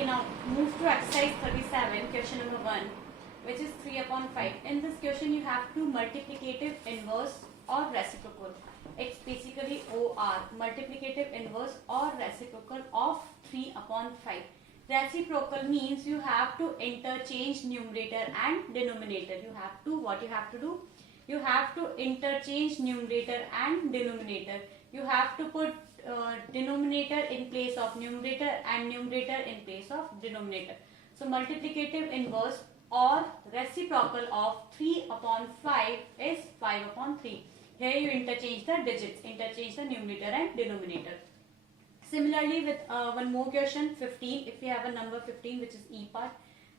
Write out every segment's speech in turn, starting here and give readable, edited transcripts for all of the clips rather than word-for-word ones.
Okay, now move to exercise 37, question number 1, which is 3 upon 5. In this question, you have to multiplicative inverse or reciprocal. It's basically OR, multiplicative inverse or reciprocal of 3 upon 5. Reciprocal means you have to interchange numerator and denominator. What you have to do? You have to interchange numerator and denominator. You have to put denominator in place of numerator and numerator in place of denominator. So multiplicative inverse or reciprocal of 3 upon 5 is 5 upon 3. Here you interchange the digits, interchange the numerator and denominator. Similarly with one more question, 15, if we have a number 15 which is E part,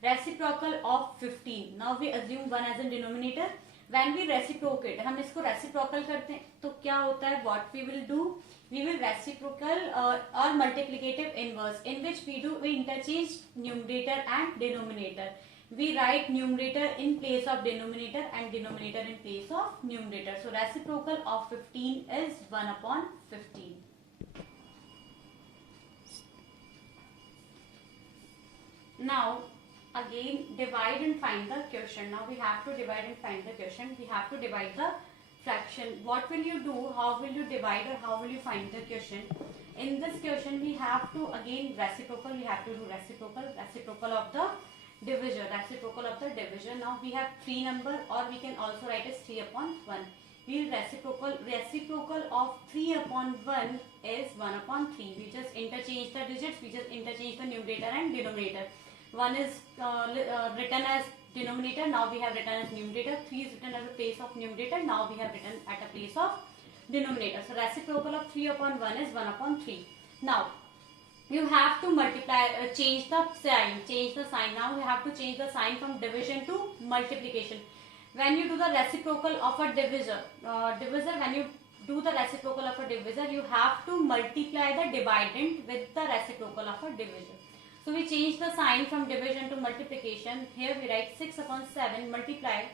reciprocal of 15. Now we assume 1 as a denominator. When we reciprocate, हम इसको reciprocal करते हैं तो क्या होता है? What we will do? We will reciprocal or multiplicative inverse, in which we interchange numerator and denominator. We write numerator in place of denominator and denominator in place of numerator. So reciprocal of 15 is 1 upon 15. Now again divide and find the quotient. Now we have to divide and find the quotient. We have to divide the fraction. What will you do? How will you divide or how will you find the quotient? In this quotient we have to again reciprocal. We have to do reciprocal of the divisor. Reciprocal of the divisor. Now we have 3 number, or we can also write as 3 upon 1. We reciprocal of 3 upon 1 is 1 upon 3. We just interchange the digits. We just interchange the numerator and denominator. 1 is written as denominator, now we have written as numerator. 3 is written at a place of numerator, now we have written at a place of denominator. So reciprocal of 3 upon 1 is 1 upon 3. Now you have to multiply, change the sign. Now you have to change the sign from division to multiplication. When you do the reciprocal of a divisor, when you do the reciprocal of a divisor, you have to multiply the dividend with the reciprocal of a divisor. So we change the sign from division to multiplication. Here we write 6 upon 7 multiplied.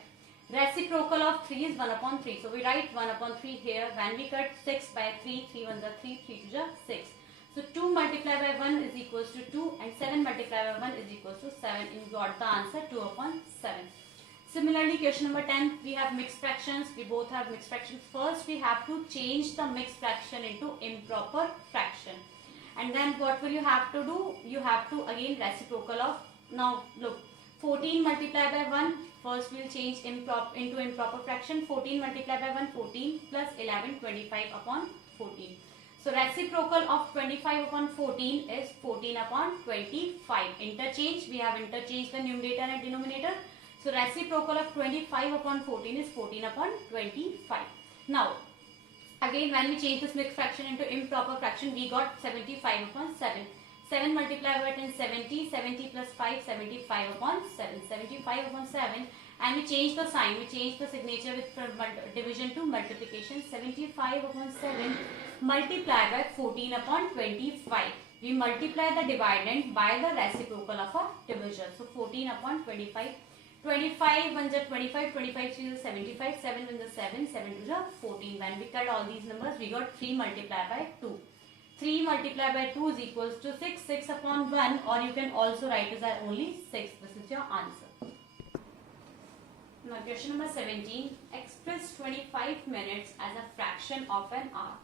Reciprocal of 3 is 1 upon 3. So we write 1 upon 3 here. When we cut 6 by 3, 3 1 is 3, 3 2 is 6. So 2 multiplied by 1 is equals to 2 and 7 multiplied by 1 is equals to 7. And we got the answer 2 upon 7. Similarly, question number 10, we have mixed fractions. We both have mixed fractions. First, we have to change the mixed fraction into improper fraction. And then what will you have to do? You have to again reciprocal of, now look, 14 multiplied by 1. First we will change into improper fraction. 14 multiplied by 1, 14 plus 11, 25 upon 14. So reciprocal of 25 upon 14 is 14 upon 25. Interchange, we have interchanged the numerator and denominator. So reciprocal of 25 upon 14 is 14 upon 25. Now again, when we change this mixed fraction into improper fraction, we got 75 upon 7. 7 multiplied by 10, 70. 70 plus 5, 75 upon 7. 75 upon 7. And we change the sign. We change the signature with division to multiplication. 75 upon 7 multiplied by 14 upon 25. We multiply the dividend by the reciprocal of a divisor. So 14 upon 25. 25 1 is 25, 25 3 is 75, 7 1 is 7, 7 2 is 14. When we cut all these numbers, we got 3 multiplied by 2. 3 multiplied by 2 is equals to 6, 6 upon 1, or you can also write as only 6. This is your answer. Now question number 17, express 25 minutes as a fraction of an hour.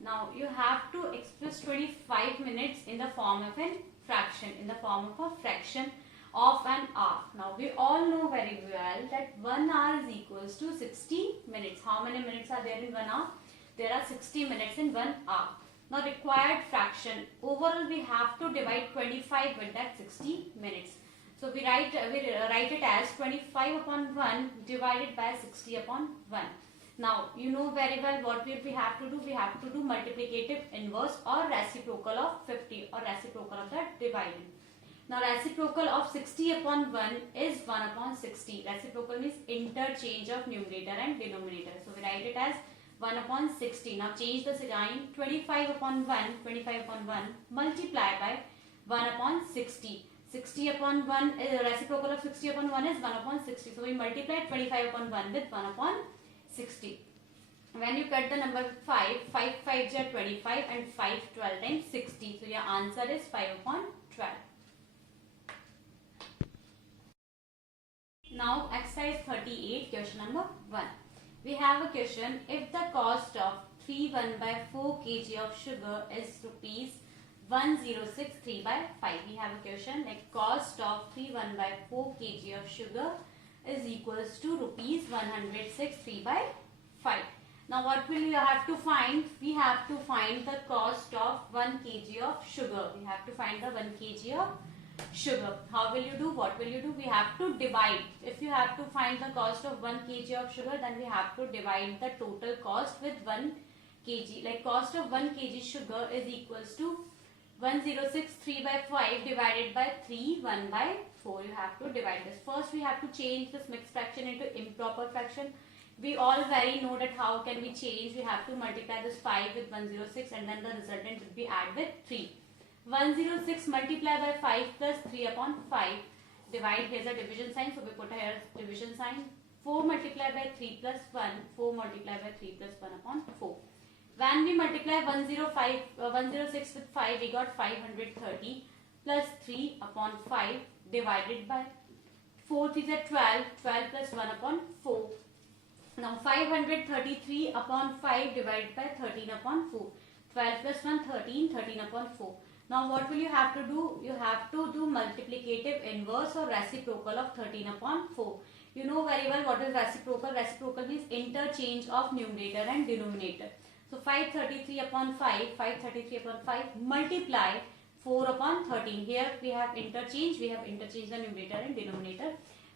Now you have to express 25 minutes in the form of a fraction, of an hour. Now we all know very well that 1 hour is equals to 60 minutes. How many minutes are there in 1 hour? There are 60 minutes in 1 hour. Now required fraction. Overall we have to divide 25 with that 60 minutes. So we write it as 25 upon 1 divided by 60 upon 1. Now you know very well what we have to do. We have to do multiplicative inverse or reciprocal of 50 or reciprocal of that dividend. Now reciprocal of 60 upon 1 is 1 upon 60. Reciprocal means interchange of numerator and denominator. So we write it as 1 upon 60. Now change the sign. 25 upon 1 multiply by 1 upon 60. 60 upon 1, reciprocal of 60 upon 1 is 1 upon 60. So we multiply 25 upon 1 with 1 upon 60. When you cut the number 5, 5 5s are 25 and 5 12 times 60. So your answer is 5 upon 12. Now exercise 38, question number 1. We have a question, if the cost of 3 1 by 4 kg of sugar is rupees 1063 by 5. We have a question like cost of 3 1 by 4 kg of sugar is equals to rupees 163 by 5. Now what will you have to find? We have to find the cost of 1 kg of sugar. We have to find the 1 kg of sugar. How will you do? What will you do? We have to divide. If you have to find the cost of 1 kg of sugar, then we have to divide the total cost with 1 kg. Like cost of 1 kg sugar is equals to 1063 by 5 divided by 3 1 by 4. You have to divide this. First we have to change this mixed fraction into improper fraction. We all very know that how can we change. We have to multiply this 5 with 106 and then the resultant will be add with 3. 106 multiplied by 5 plus 3 upon 5. Divide, here's a division sign, so we put here division sign. 4 multiplied by 3 plus 1. 4 multiplied by 3 plus 1 upon 4. When we multiply 106 with 5, we got 530 plus 3 upon 5 divided by 4 is at 12. 12 plus 1 upon 4. Now 533 upon 5 divided by 13 upon 4. 12 plus 1, 13. 13 upon 4. Now what will you have to do? You have to do multiplicative inverse or reciprocal of 13 upon 4. You know very well what is reciprocal. Reciprocal means interchange of numerator and denominator. So 533 upon 5, 533 upon 5 multiply 4 upon 13. Here we have interchange the numerator and denominator.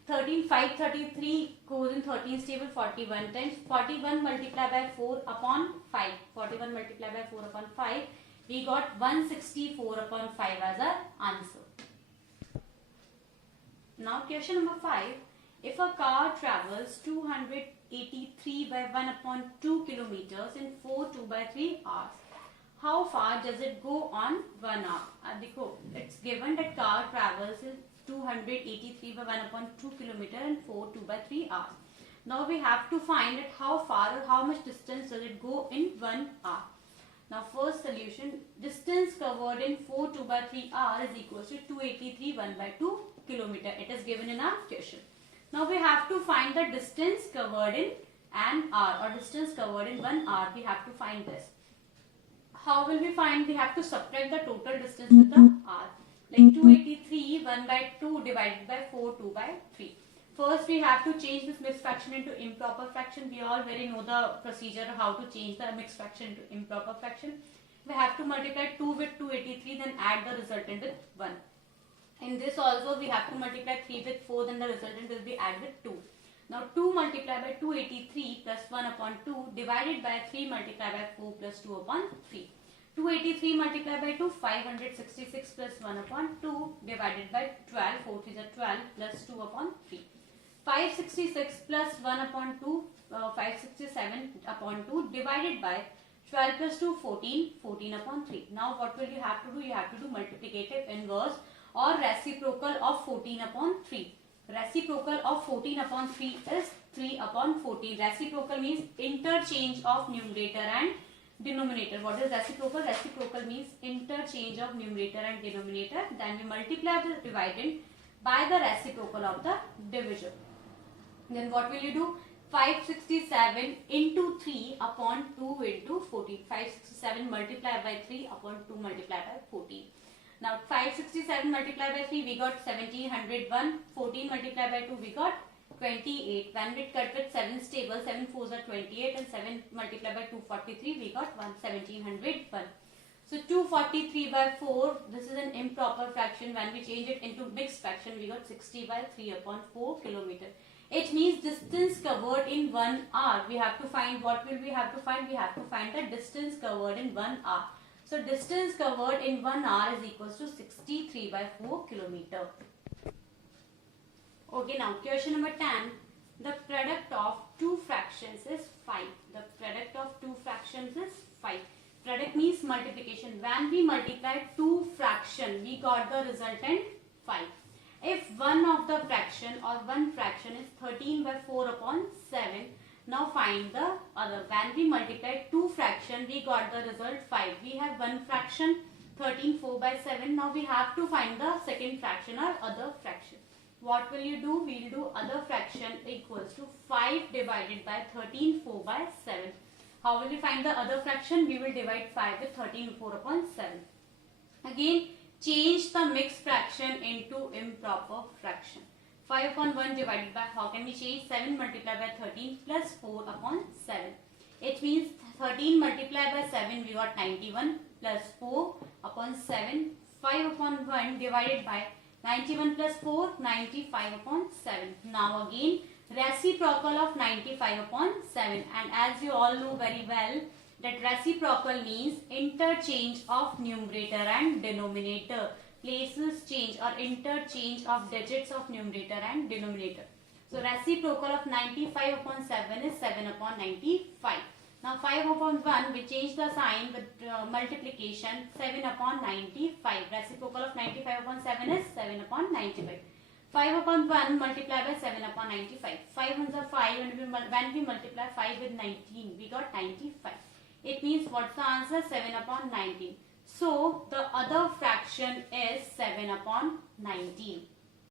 13, 533 goes in 13's table 41 times. 41 multiplied by 4 upon 5. 41 multiplied by 4 upon 5. We got 164 upon 5 as our answer. Now question number 5. If a car travels 283 by 1 upon 2 kilometers in 4 2 by 3 hours, how far does it go on 1 hour? It's given that car travels 283 by 1 upon 2 kilometers in 4 2 by 3 hours. Now we have to find that how far or how much distance does it go in 1 hour. Now first solution, distance covered in 4 2 by 3 hours is equals to 283 1 by 2 kilometer. It is given in our question. Now we have to find the distance covered in an hour or distance covered in 1 hour. We have to find this. How will we find? We have to subtract the total distance with the hour. Like 283 1 by 2 divided by 4 2 by 3. First we have to change this mixed fraction into improper fraction. We all very know the procedure how to change the mixed fraction into improper fraction. We have to multiply 2 with 283, then add the resultant with 1. In this also we have to multiply 3 with 4, then the resultant will be added with 2. Now 2 multiplied by 283 plus 1 upon 2 divided by 3 multiplied by 4 plus 2 upon 3. 283 multiplied by 2, 566 plus 1 upon 2 divided by 12, 4 is a 12 plus 2 upon 3. 566 plus 1 upon 2, 567 upon 2 divided by 12 plus 2, 14, 14 upon 3. Now what will you have to do? You have to do multiplicative inverse or reciprocal of 14 upon 3. Reciprocal of 14 upon 3 is 3 upon 14. Reciprocal means interchange of numerator and denominator. What is reciprocal? Reciprocal means interchange of numerator and denominator. Then we multiply the dividend by the reciprocal of the division. Then what will you do? 567 into 3 upon 2 into 14. 567 multiplied by 3 upon 2 multiplied by 14. Now 567 multiplied by 3 we got 1701. 14 multiplied by 2 we got 28. When we cut with 7's table, 7 4s are 28 and 7 multiplied by 243 we got 1701. So 243 by 4, this is an improper fraction. When we change it into mixed fraction, we got 60 by 3 upon 4 kilometer. It means distance covered in 1 hour. We have to find, what will we have to find? We have to find the distance covered in 1 hour. So distance covered in 1 hour is equals to 63 by 4 kilometer. Okay, now question number 10. The product of two fractions is 5. The product of two fractions is 5. Product means multiplication. When we multiply two fraction, we got the resultant 5. If one of the fraction or one fraction is 13 by 4 upon 7, now find the other. When we multiply two fraction, we got the result 5. We have one fraction 13 4 by 7. Now we have to find the second fraction or other fraction. what will you do? We'll do other fraction equals to 5 divided by 13 4 by 7. How will we find the other fraction? We will divide 5 with 13 4 upon 7. Again, change the mixed fraction into improper fraction. 5 upon 1 divided by, how can we change? 7 multiplied by 13 plus 4 upon 7. It means 13 multiplied by 7 we got 91 plus 4 upon 7. 5 upon 1 divided by 91 plus 4, 95 upon 7. Now again, reciprocal of 95 upon 7. And as you all know very well, that reciprocal means interchange of numerator and denominator. Places change or interchange of digits of numerator and denominator. So reciprocal of 95 upon 7 is 7 upon 95. Now 5 upon 1, we change the sign with multiplication, 7 upon 95. Reciprocal of 95 upon 7 is 7 upon 95. 5 upon 1 multiplied by 7 upon 95. 5 ones are 5 and when we multiply 5 with 19, we got 95. It means what's the answer? 7 upon 19. So the other fraction is 7 upon 19.